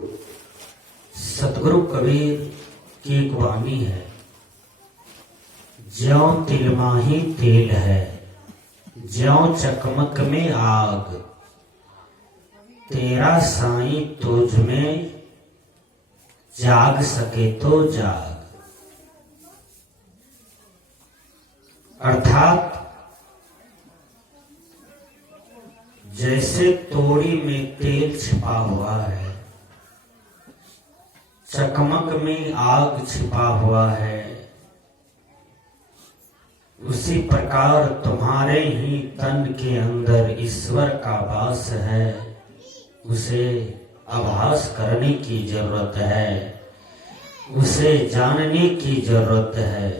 सतगुरु कबीर की एक वाणी है, ज्यों तिल माही तेल है, ज्यों चकमक में आग, तेरा साईं तुझ में जाग सके तो जाग। अर्थात जैसे तोड़ी में तेल छिपा हुआ है, चकमक में आग छिपा हुआ है, उसी प्रकार तुम्हारे ही तन के अंदर ईश्वर का वास है। उसे आभास करने की जरूरत है, उसे जानने की जरूरत है,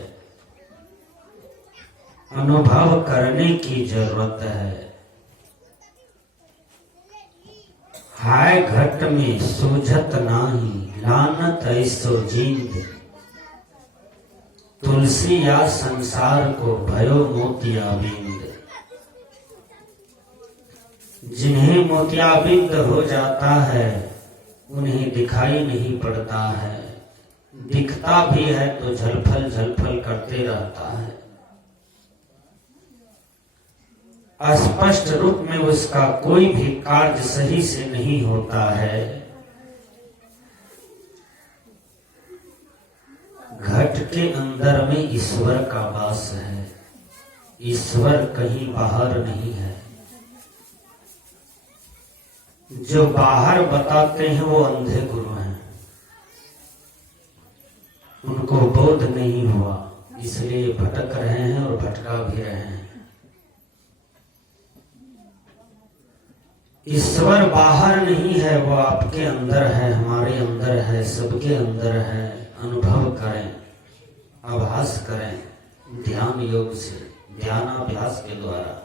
अनुभव करने की जरूरत है। हाय घट में सूझत नाही, लानत ऐसो जींद, तुलसी या संसार को भयो मोतियाबिंद। जिन्हें मोतियाबिंद हो जाता है उन्हें दिखाई नहीं पड़ता है, दिखता भी है तो झलफल झलफल करते रहता है। स्पष्ट रूप में उसका कोई भी कार्य सही से नहीं होता है। घट के अंदर में ईश्वर का वास है, ईश्वर कहीं बाहर नहीं है। जो बाहर बताते हैं वो अंधे गुरु हैं, उनको बोध नहीं हुआ, इसलिए भटक रहे हैं और भटका भी रहे हैं। ईश्वर बाहर नहीं है, वो आपके अंदर है, हमारे अंदर है, सबके अंदर है। अनुभव करें, आभास करें ध्यान योग से, ध्यानाभ्यास के द्वारा।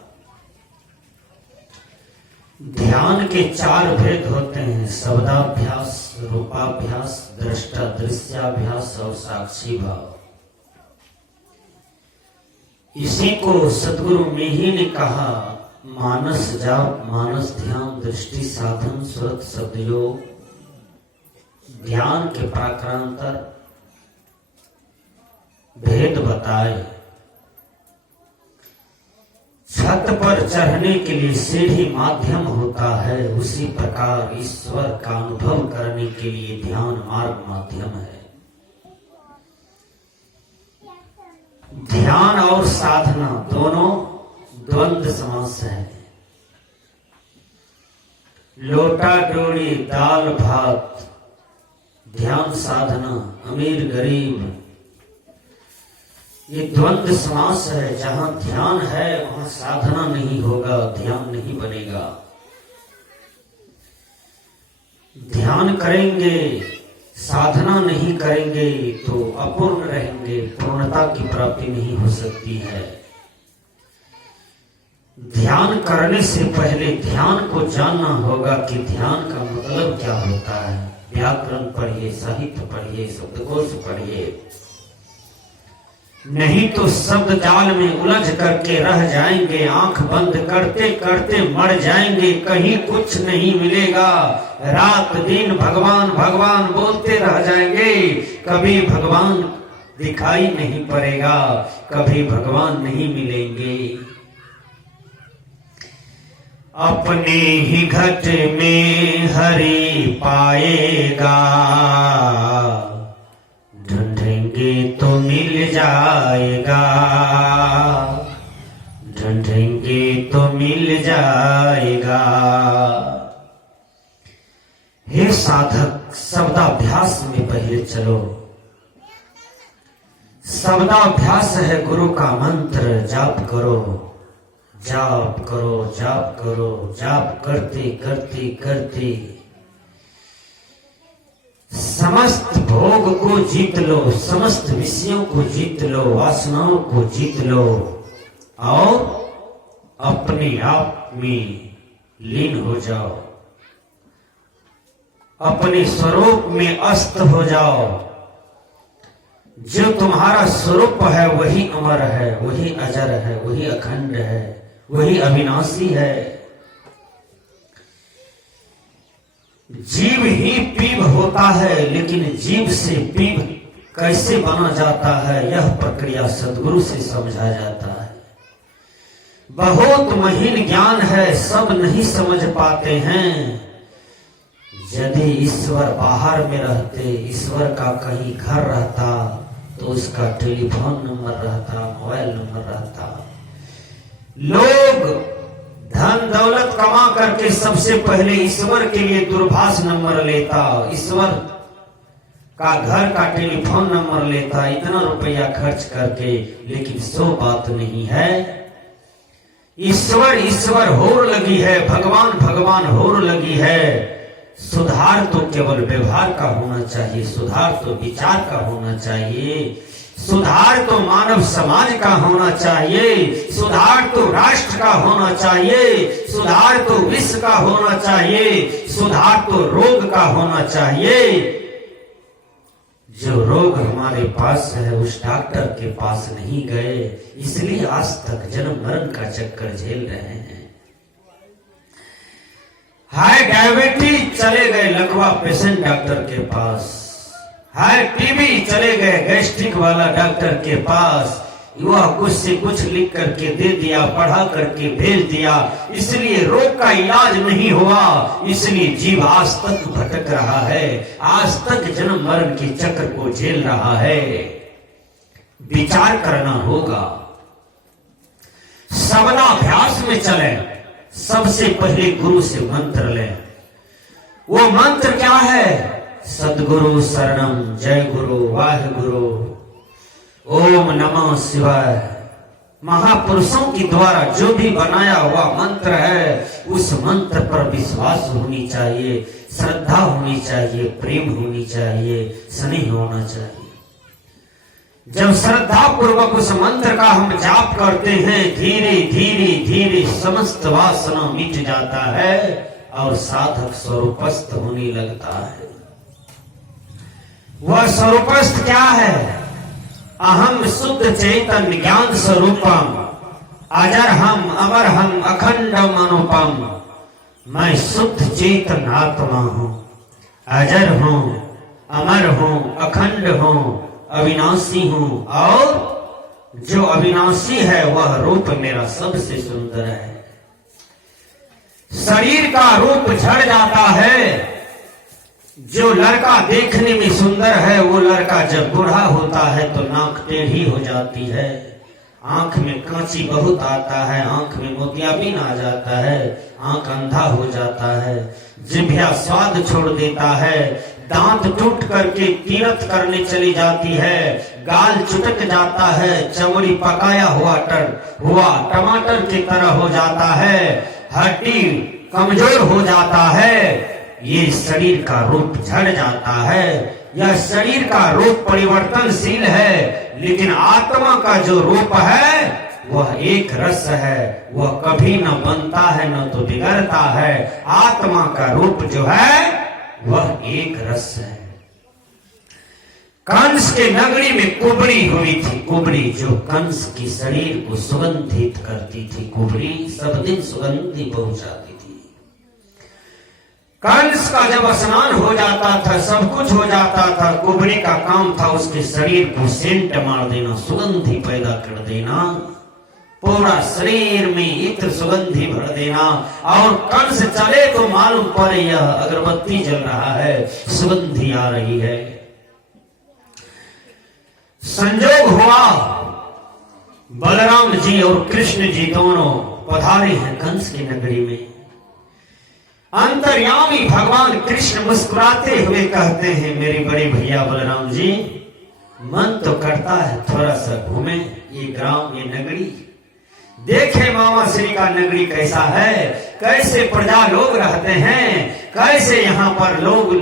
ध्यान के 4 भेद होते हैं, शब्दाभ्यास, रूपाभ्यास, दृष्टा दृश्याभ्यास और साक्षी भाव। इसी को सतगुरु मेही ने कहा, मानस जाप, मानस ध्यान, दृष्टि साधन, सुरत शब्दयोग। ध्यान के प्राक्रांतर भेद बताए। छत पर चढ़ने के लिए सीढ़ी माध्यम होता है, उसी प्रकार ईश्वर का अनुभव करने के लिए ध्यान मार्ग माध्यम है। ध्यान और साधना दोनों द्वंद्व समास है। लोटा डोरी दाल भात ध्यान साधना, अमीर गरीब, ये द्वंद्व समास है। जहां ध्यान है वहां साधना नहीं होगा, ध्यान नहीं बनेगा। ध्यान करेंगे, साधना नहीं करेंगे तो अपूर्ण रहेंगे, पूर्णता की प्राप्ति नहीं हो सकती है। ध्यान करने से पहले ध्यान को जानना होगा कि ध्यान का मतलब क्या होता है। व्याकरण पढ़िए, साहित्य पढ़िए, शब्दकोश पढ़िए, नहीं तो शब्द जाल में उलझ करके रह जाएंगे। आंख बंद करते करते मर जाएंगे, कहीं कुछ नहीं मिलेगा। रात दिन भगवान भगवान बोलते रह जाएंगे, कभी भगवान दिखाई नहीं पड़ेगा, कभी भगवान नहीं मिलेंगे। अपने ही घट में हरि पाएगा, ढूंढेंगे तो मिल जाएगा, ढूंढेंगे तो मिल जाएगा। हे साधक, शब्दाभ्यास में पहले चलो। शब्दाभ्यास है गुरु का मंत्र। जाप करो, जाप करो, जाप करो। जाप करते करते करते समस्त भोग को जीत लो, समस्त विषयों को जीत लो, वासनाओं को जीत लो और अपने आप में लीन हो जाओ, अपने स्वरूप में अस्त हो जाओ। जो तुम्हारा स्वरूप है वही अमर है, वही अजर है, वही अखंड है, वही अविनाशी है। जीव ही पीब होता है, लेकिन जीव से पीब कैसे बना जाता है यह प्रक्रिया सद्गुरु से समझा जाता है। बहुत महीन ज्ञान है, सब नहीं समझ पाते हैं। यदि ईश्वर बाहर में रहते, ईश्वर का कहीं घर रहता तो उसका टेलीफोन नंबर रहता, मोबाइल नंबर रहता। लोग धन दौलत कमा करके सबसे पहले ईश्वर के लिए दूरभाष नंबर लेता, ईश्वर का घर का टेलीफोन नंबर लेता, इतना रुपया खर्च करके, लेकिन सो बात नहीं है। ईश्वर ईश्वर होर लगी है, भगवान भगवान होर लगी है। सुधार तो केवल व्यवहार का होना चाहिए, सुधार तो विचार का होना चाहिए, सुधार तो मानव समाज का होना चाहिए, सुधार तो राष्ट्र का होना चाहिए, सुधार तो विश्व का होना चाहिए, सुधार तो रोग का होना चाहिए। जो रोग हमारे पास है उस डॉक्टर के पास नहीं गए, इसलिए आज तक जन्म मरण का चक्कर झेल रहे हैं। हाय डायबिटीज, चले गए लकवा पेशेंट डॉक्टर के पास। हाय टीबी, चले गए गैस्ट्रिक वाला डॉक्टर के पास। वह कुछ से कुछ लिख करके दे दिया, पढ़ा करके भेज दिया, इसलिए रोग का इलाज नहीं हुआ, इसलिए जीव आज तक भटक रहा है, आज तक जन्म मरण के चक्र को झेल रहा है। विचार करना होगा, सबला अभ्यास में चले। सबसे पहले गुरु से मंत्र लें। वो मंत्र क्या है? सद्गुरु शरणम, जय गुरु, वाहे गुरु, ओम नमः शिवाय। महापुरुषों के द्वारा जो भी बनाया हुआ मंत्र है, उस मंत्र पर विश्वास होनी चाहिए, श्रद्धा होनी चाहिए, प्रेम होनी चाहिए, स्नेह होना चाहिए। जब श्रद्धा पूर्वक उस मंत्र का हम जाप करते हैं, धीरे धीरे धीरे समस्त वासना मिट जाता है और साधक स्वरूपस्थ होने लगता है। वह स्वरूपस्थ क्या है? अहम शुद्ध चैतन्य ज्ञान स्वरूपम, अजर हम अमर हम अखंडम अनुपम। मैं शुद्ध चेतन आत्मा हूं, अजर हूं, अमर हूं, अखंड हूं, अविनाशी हूं, और जो अविनाशी है वह रूप मेरा सबसे सुंदर है। शरीर का रूप झड़ जाता है। जो लड़का देखने में सुंदर है, वो लड़का जब बूढ़ा होता है तो नाक टेढ़ी हो जाती है, आंख में कांची बहुत आता है, आंख में मोतियाबिंद आ जाता है, आंख अंधा हो जाता है, जिह्वा स्वाद छोड़ देता है, दांत टूट करके तीरथ करने चली जाती है, गाल चुटक जाता है, चमड़ी पकाया हुआ टमाटर की तरह हो जाता है, हड्डी कमजोर हो जाता है। ये शरीर का रूप झड़ जाता है। यह शरीर का रूप परिवर्तनशील है, लेकिन आत्मा का जो रूप है वह एक रस है, वह कभी न बनता है न तो बिगड़ता है। आत्मा का रूप जो है वह एक रस है। कंस के नगरी में कुबड़ी हुई थी, कुबड़ी जो कंस की शरीर को सुगंधित करती थी। कुबड़ी सब दिन सुगंधी पहुंचाती थी। कंस का जब स्नान हो जाता था, सब कुछ हो जाता था, कुबड़ी का काम था उसके शरीर को सेंट मार देना, सुगंधी पैदा कर देना, पूरा शरीर में इत्र सुगंधी भर देना। और कंस चले तो मालूम पड़े यह अगरबत्ती जल रहा है, सुगंधी आ रही है। संजोग हुआ बलराम जी और कृष्ण जी दोनों पधारे हैं कंस की नगरी में। अंतर्यामी भगवान कृष्ण मुस्कुराते हुए कहते हैं, मेरे बड़े भैया बलराम जी, मन तो करता है थोड़ा सा घूमे ये ग्राम, ये नगरी, देखे मामा श्री का नगरी कैसा है, कैसे प्रजा लोग रहते हैं, कैसे यहाँ पर लोग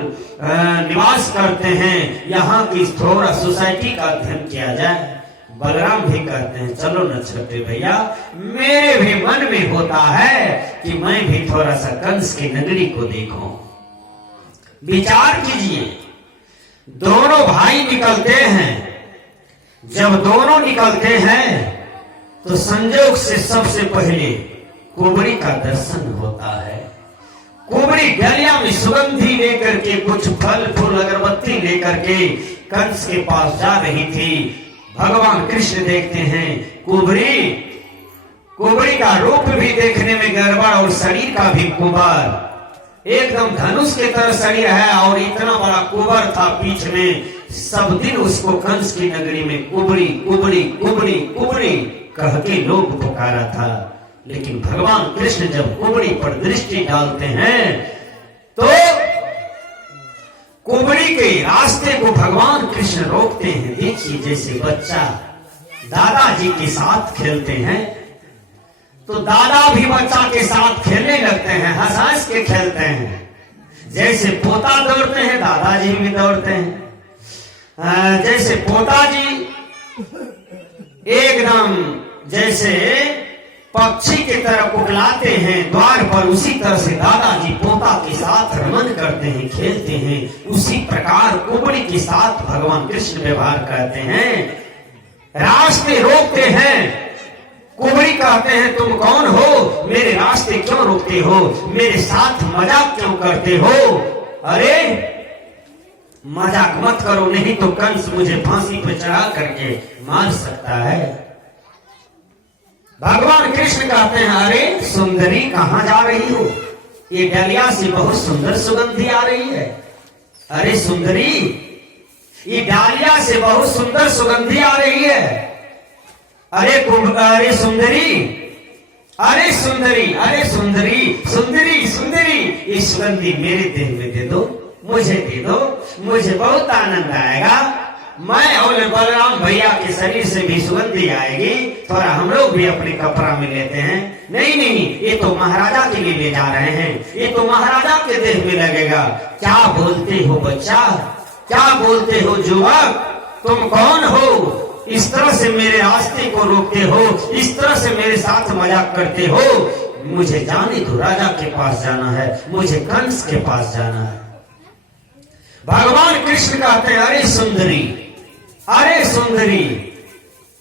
निवास करते हैं, यहाँ की थोड़ा सोसाइटी का अध्ययन किया जाए। बलराम भी कहते हैं, चलो न छोटे भैया, मेरे भी मन में होता है कि मैं भी थोड़ा सा कंस की नगरी को देखूं। विचार कीजिए, दोनों भाई निकलते हैं। जब दोनों निकलते हैं तो संजोग से सबसे पहले कुबड़ी का दर्शन होता है। कुबड़ी डलिया में सुगंधी लेकर के कुछ फल फूल अगरबत्ती लेकर के कंस के पास जा रही थी। भगवान कृष्ण देखते हैं कुबड़ी का रूप भी देखने में गड़बड़ और शरीर का भी कुबर, एकदम धनुष के तरह शरीर है और इतना बड़ा कुबर था पीठ में। सब दिन उसको कंस की नगरी में कुबड़ी कुबड़ी कुबड़ी कुबड़ी कह के लोग पुकारा था। लेकिन भगवान कृष्ण जब कुबड़ी पर दृष्टि डालते हैं तो कुबड़ी के रास्ते को भगवान कृष्ण रोकते हैं। देखिए जैसे बच्चा दादाजी के साथ खेलते हैं तो दादा भी बच्चा के साथ खेलने लगते हैं, हंस हंस के खेलते हैं। जैसे पोता दौड़ते हैं दादाजी भी दौड़ते हैं। जैसे पोता जी एकदम जैसे पक्षी की तरह उगलाते हैं द्वार पर, उसी तरह से दादाजी पोता के साथ रमन करते हैं, खेलते हैं। उसी प्रकार कुबड़ी के साथ भगवान कृष्ण व्यवहार करते हैं, रास्ते रोकते हैं। कुबड़ी कहते हैं तुम कौन हो, मेरे रास्ते क्यों रोकते हो, मेरे साथ मजाक क्यों करते हो। अरे मजाक मत करो, नहीं तो कंस मुझे फांसी पर चढ़ा करके मार सकता है। भगवान कृष्ण कहते हैं अरे सुंदरी कहां जा रही हो, ये डलिया से बहुत सुंदर सुगंधी आ रही है। अरे सुंदरी, ये डालिया से बहुत सुंदर सुगंधी आ रही है। अरे सुंदरी, अरे सुंदरी, अरे सुंदरी, सुंदरी सुंदरी, ये सुगंधी मेरे देह में दे दो, मुझे दे दो, मुझे बहुत आनंद आएगा। मैं और बलराम भैया के शरीर से भी सुगंधी आएगी, थोड़ा हम लोग भी अपने कपड़ा में लेते हैं। नहीं नहीं, ये तो महाराजा के लिए ले जा रहे हैं, ये तो महाराजा के देह में लगेगा। क्या बोलते हो बच्चा, क्या बोलते हो युवक, तुम कौन हो, इस तरह से मेरे रास्ते को रोकते हो, इस तरह से मेरे साथ मजाक करते हो। मुझे जाने दो, राजा के पास जाना है, मुझे कंस के पास जाना है। भगवान कृष्ण कहते हैं अरे सुंदरी, अरे सुंदरी,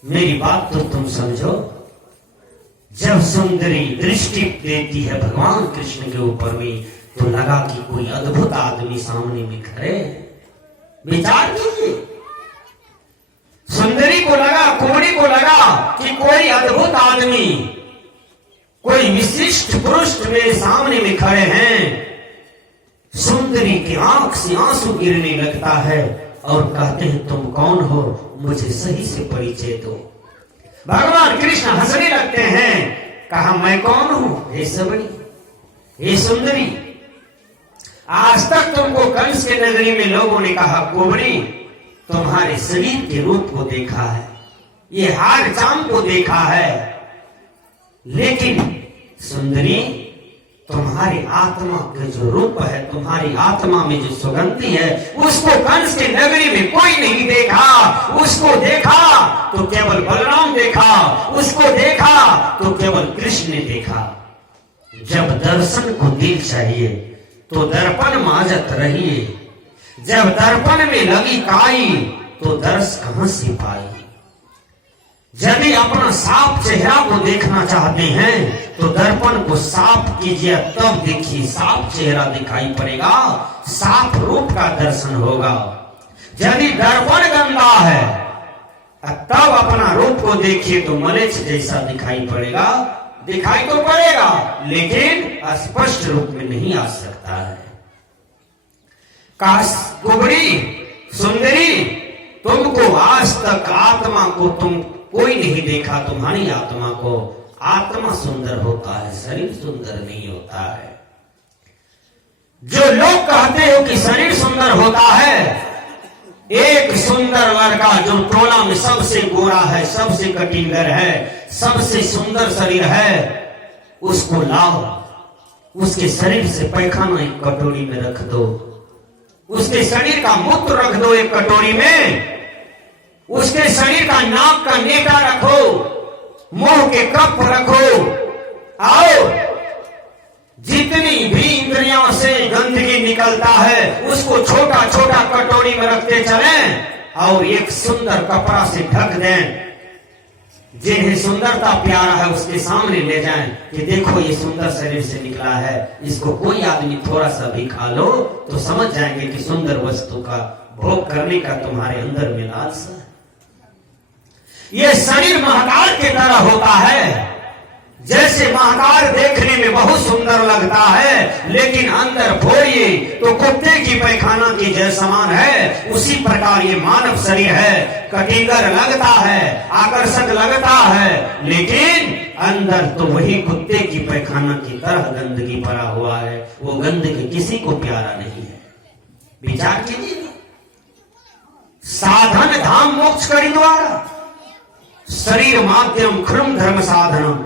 मेरी बात तो तुम समझो। जब सुंदरी दृष्टि देती है भगवान कृष्ण के ऊपर में तो लगा कि कोई अद्भुत आदमी सामने में खड़े। विचार कीजिए, सुंदरी को लगा, कुबड़ी को लगा कि कोई अद्भुत आदमी, कोई विशिष्ट पुरुष मेरे सामने में खड़े हैं। सुंदरी की आंख से आंसू गिरने लगता है और कहते हैं तुम कौन हो, मुझे सही से परिचय दो। भगवान कृष्ण हंसने लगते हैं, कहा मैं कौन हूं, हे सबरी, हे सुंदरी, आज तक तुमको कंस के नगरी में लोगों ने कहा कुबड़ी, तुम्हारे शरीर के रूप को देखा है, ये हार चाम को देखा है, लेकिन सुंदरी तुम्हारी आत्मा का जो रूप है, तुम्हारी आत्मा में जो सुगंधी है, उसको कंस की नगरी में कोई नहीं देखा। उसको देखा तो केवल बलराम देखा, उसको देखा तो केवल कृष्ण ने देखा। जब दर्शन को दिल चाहिए तो दर्पण माजत रहिए, जब दर्पण में लगी काई तो दर्श कहां से पाई। यदि अपना साफ चेहरा को देखना चाहते हैं तो दर्पण को साफ कीजिए, तब देखिए साफ चेहरा दिखाई पड़ेगा, साफ रूप का दर्शन होगा। यदि दर्पण गंदा है तब अपना रूप को देखिए तो मलेच्छ जैसा दिखाई पड़ेगा, दिखाई तो पड़ेगा लेकिन स्पष्ट रूप में नहीं आ सकता है। काश कुबड़ी, सुंदरी, तुमको आज तक आत्मा को तुम कोई नहीं देखा, तुम्हारी आत्मा को। आत्मा सुंदर होता है, शरीर सुंदर नहीं होता है। जो लोग कहते हो कि शरीर सुंदर होता है, एक सुंदर लड़का जो टोला में सबसे गोरा है, सबसे कटिंगर है, सबसे सुंदर शरीर है, उसको लाओ, उसके शरीर से पैखाना एक कटोरी में रख दो, उसके शरीर का मूत्र रख दो एक कटोरी में, उसके शरीर का नाक का नेटा रखो, मुंह के कप रखो, आओ जितनी भी इंद्रियों से गंदगी निकलता है उसको छोटा छोटा कटोरी में रखते चलें और एक सुंदर कपड़ा से ढक दें। जिन्हें सुंदरता प्यारा है उसके सामने ले जाएं कि देखो ये सुंदर शरीर से निकला है, इसको कोई आदमी थोड़ा सा भी खा लो तो समझ जाएंगे कि सुंदर वस्तु का भोग करने का तुम्हारे अंदर में लालसा है। ये शरीर महाकाल की तरह होता है। जैसे महाकाल देखने में बहुत सुंदर लगता है, लेकिन अंदर भोरिए तो कुत्ते की पैखाना की जैसा समान है, उसी प्रकार ये मानव शरीर है। कटिंगर लगता है, आकर्षक लगता है, लेकिन अंदर तो वही कुत्ते की पैखाना की तरह गंदगी भरा हुआ है। वो गंदगी किसी को प्यारा नहीं है। विचार कीजिए, साधन धाम मोक्ष करी द्वारा, शरीर माध्यम क्रम धर्म साधनम।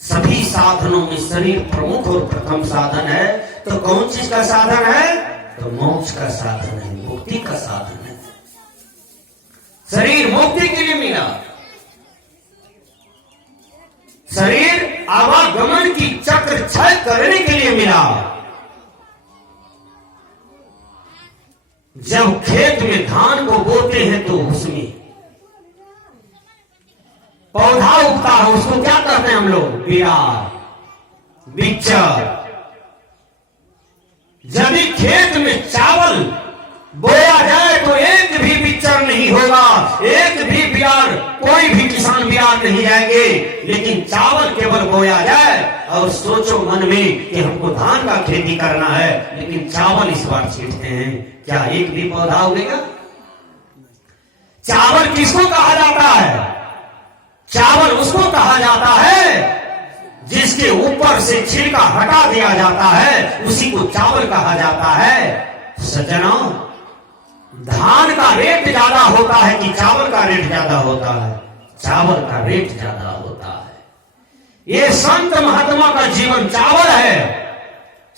सभी साधनों में शरीर प्रमुख और प्रथम साधन है। तो कौन चीज का साधन है? तो मोक्ष का साधन है, मुक्ति का साधन है। शरीर मुक्ति के लिए मिला, शरीर आवागमन की चक्र क्षय करने के लिए मिला। जब खेत में धान को बोते हैं तो उसमें पौधा उगता है, उसको क्या कहते हैं हम लोग? बिरार, बिच्चर। जब खेत में चावल बोया जाए तो एक भी बिच्चर नहीं होगा, एक भी बिरार, कोई भी किसान बिरार नहीं जाएंगे। लेकिन चावल केवल बोया जाए और सोचो मन में कि हमको धान का खेती करना है, लेकिन चावल इस बार छींटते हैं, क्या एक भी पौधा उगेगा? चावल किसको कहा जाता है? चावल उसको कहा जाता है जिसके ऊपर से छिलका हटा दिया जाता है, उसी को चावल कहा जाता है। सज्जनों, धान का रेट ज्यादा होता है कि चावल का रेट ज्यादा होता है? चावल का रेट ज्यादा होता है। ये संत महात्मा का जीवन चावल है।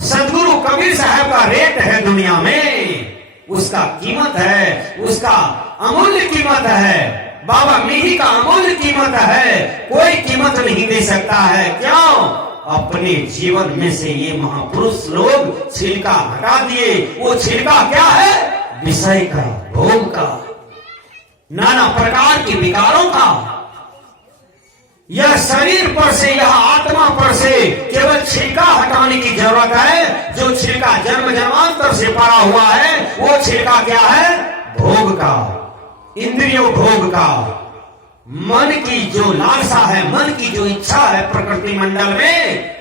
सदगुरु कबीर साहब का रेट है दुनिया में, उसका कीमत है, उसका अमूल्य कीमत है। बाबा मिही का अमूल्य कीमत है, कोई कीमत नहीं दे सकता है। क्यों? अपने जीवन में से ये महापुरुष लोग छिलका हटा दिए। वो छिलका क्या है? विषय का, भोग का, नाना प्रकार के विकारों का। यह शरीर पर से, यह आत्मा पर से केवल छिलका हटाने की जरूरत है। जो छिलका जन्म जन्मांतर से पड़ा हुआ है, वो छिलका क्या है? भोग का, इंद्रियों भोग का, मन की जो लालसा है, मन की जो इच्छा है प्रकृति मंडल में,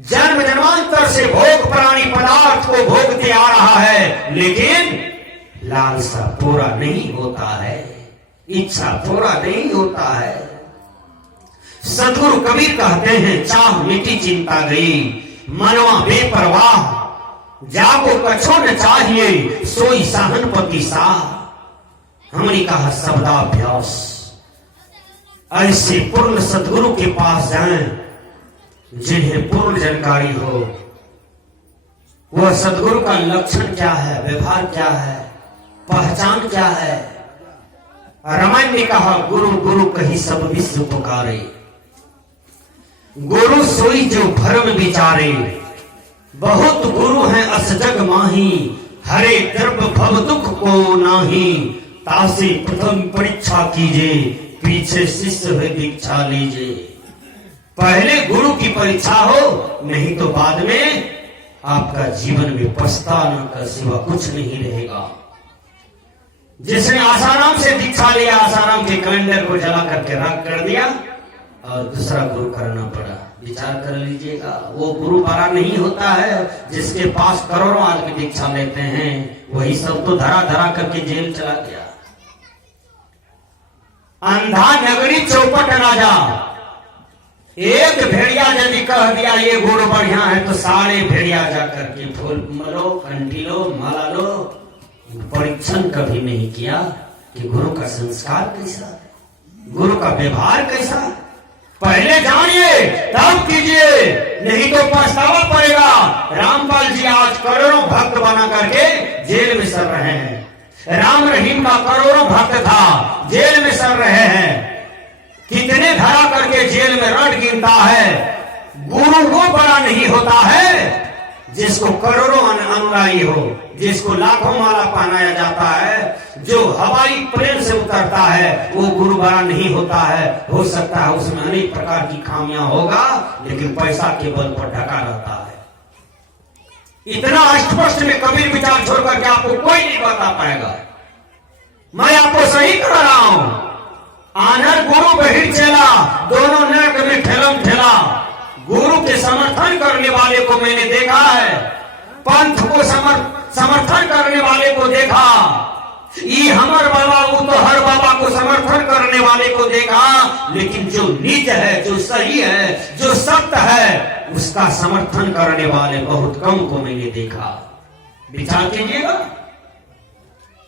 जन्म जन्मांतर से भोग प्राणी पदार्थ को भोगते आ रहा है, लेकिन लालसा पूरा नहीं होता है, इच्छा पूरा नहीं होता है। सदगुरु कबीर कहते हैं, चाह मिटी चिंता गई, मनवा बेपरवाह, जाको कछो न चाहिए, सोई सहनपति साह। हमने कहा शब्दाभ्यास, ऐसे पूर्ण सदगुरु के पास जाएं जिन्हें पूर्ण जानकारी हो। वह सदगुरु का लक्षण क्या है, व्यवहार क्या है, पहचान क्या है। रामायण ने कहा, गुरु गुरु कही सब विश्व पुकारे, गुरु सोई जो भरम विचारे। बहुत गुरु हैं अस जग माही, हरे द्रव्य भव दुख को नाही। तासे प्रथम परीक्षा कीजिए, पीछे शिष्य है दीक्षा लीजिए। पहले गुरु की परीक्षा हो, नहीं तो बाद में आपका जीवन में पछताने का सिवा कुछ नहीं रहेगा। जिसने आसाराम से दीक्षा लिया, आसाराम के कैलेंडर को जला करके राख कर दिया और दूसरा गुरु करना पड़ा। विचार कर लीजिएगा, वो गुरु बड़ा नहीं होता है। जिसके पास करोड़ों आदमी दीक्षा लेते हैं, वही सब तो धरा धरा करके जेल चला गया। अंधा नगरी चौपट राजा, एक भेड़िया यदि कह दिया ये गुरु बढ़िया है, तो सारे भेड़िया जाकर के फूल लो, कंठी लो, माला लो। परीक्षण कभी नहीं किया कि गुरु का संस्कार कैसा है, गुरु का व्यवहार कैसा। पहले जानिए तब कीजिए, नहीं तो पछतावा पड़ेगा। रामपाल जी आज करोड़ों भक्त बना करके जेल में सड़ रहे हैं। राम रहीम का करोड़ों भक्त था, जेल में सड़ रहे हैं। कितने धरा करके जेल में रट गिनता है। गुरु वो बड़ा नहीं होता है जिसको करोड़ों अनुयायी हो, जिसको लाखों माला पहनाया जाता है, जो हवाई प्लेन से उतरता है वो गुरु बड़ा नहीं होता है। हो सकता है उसमें अनेक प्रकार की खामियां होगा, लेकिन पैसा के बल पर ढका रहता है। इतना स्पष्ट में कबीर विचार छोड़कर के आपको कोई नहीं बता पाएगा। मैं आपको सही कर रहा हूं। आनर गुरु बहिर चला, दोनों नरक में ठेलम ठेला। गुरु के समर्थन करने वाले को मैंने देखा है, पंथ को समर्थन करने वाले को देखा, ये हमर बाबा वो तो हर बाबा को समर्थन करने वाले को देखा, लेकिन जो नीच है, जो सही है, जो सत्य है, उसका समर्थन करने वाले बहुत कम को मैंने देखा। विचार कीजिएगा,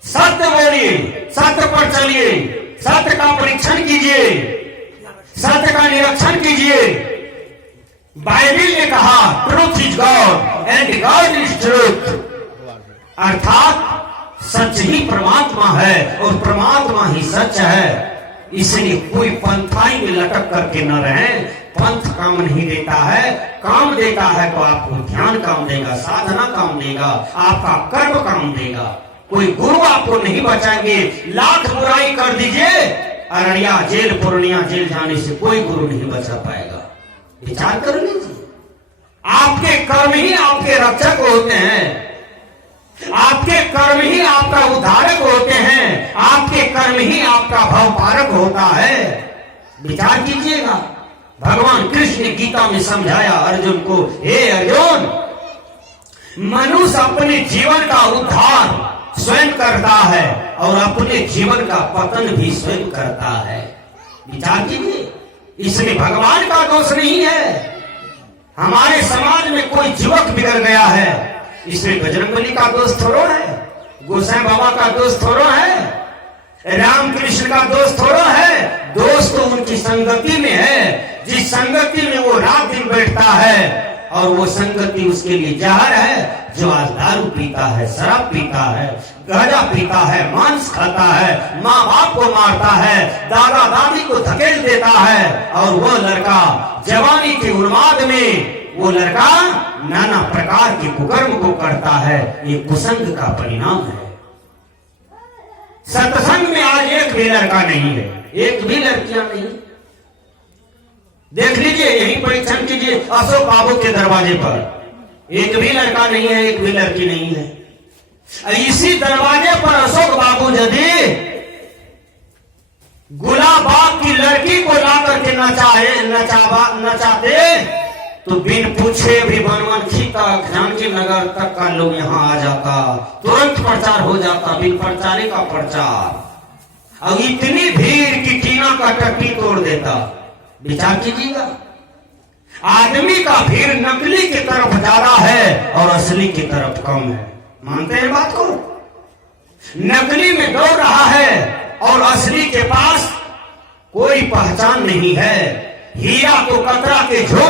सत्य बोलिए, सत्य पर चलिए, सत्य का परीक्षण कीजिए, सत्य का निरीक्षण कीजिए। बाइबल ने कहा truth is God and God is truth, अर्थात सच ही परमात्मा है और परमात्मा ही सच है। इसलिए कोई पंथाई में लटक करके न रहे। पंथ काम नहीं देता है, काम देता है तो आपको ध्यान काम देगा, साधना काम देगा, आपका कर्म काम देगा। कोई गुरु आपको नहीं बचाएंगे। लाख बुराई कर दीजिए, अररिया जेल, पूर्णिया जेल जाने से कोई गुरु नहीं बचा पाएगा। विचार कर लीजिए, आपके कर्म ही आपके रक्षक होते हैं, आपके कर्म ही आपका उद्धारक होते हैं, आपके कर्म ही आपका भवपारक होता है। विचार कीजिएगा, भगवान कृष्ण ने गीता में समझाया अर्जुन को, हे अर्जुन, मनुष्य अपने जीवन का उद्धार स्वयं करता है और अपने जीवन का पतन भी स्वयं करता है। विचार कीजिए, इसमें भगवान का दोष नहीं है। हमारे समाज में कोई युवक बिगड़ गया है, इसमें बजरंगबली का दोष थोड़ा है, गोसाई बाबा का दोष थोड़ा है, रामकृष्ण का दोष थोड़ा है। दोष तो उनकी संगति में है, जिस संगति में वो रात दिन बैठता है, और वो संगति उसके लिए जहर है। जो आज दारू पीता है, शराब पीता है, गांजा पीता है, मांस खाता है, माँ बाप को मारता है, दादा दादी को धकेल देता है, और वो लड़का जवानी के उन्माद में वो लड़का नाना प्रकार के कुकर्म को करता है। ये कुसंग का परिणाम है। सत्संग में आज एक भी लड़का नहीं है, एक भी लड़कियां नहीं। देख लीजिए, यही परीक्षण कीजिए, अशोक बाबू के दरवाजे पर एक भी लड़का नहीं है, एक भी लड़की नहीं है। इसी दरवाजे पर अशोक बाबू यदि गुलाबाग की लड़की को ला करके नचाते तो बिन पूछे भी बनवानखी तक, जानकी नगर तक का लोग यहाँ आ जाता, तुरंत प्रचार हो जाता, बिन प्रचारे का प्रचार। अब इतनी भीड़ की टीना का टट्टी तोड़ देता। विचार कीजिएगा, आदमी का भीड़ नकली की तरफ ज्यादा है और असली की तरफ कम है। मानते हैं बात को? नकली में दौड़ रहा है और असली के पास कोई पहचान नहीं है। हीरा को कतरा के झोर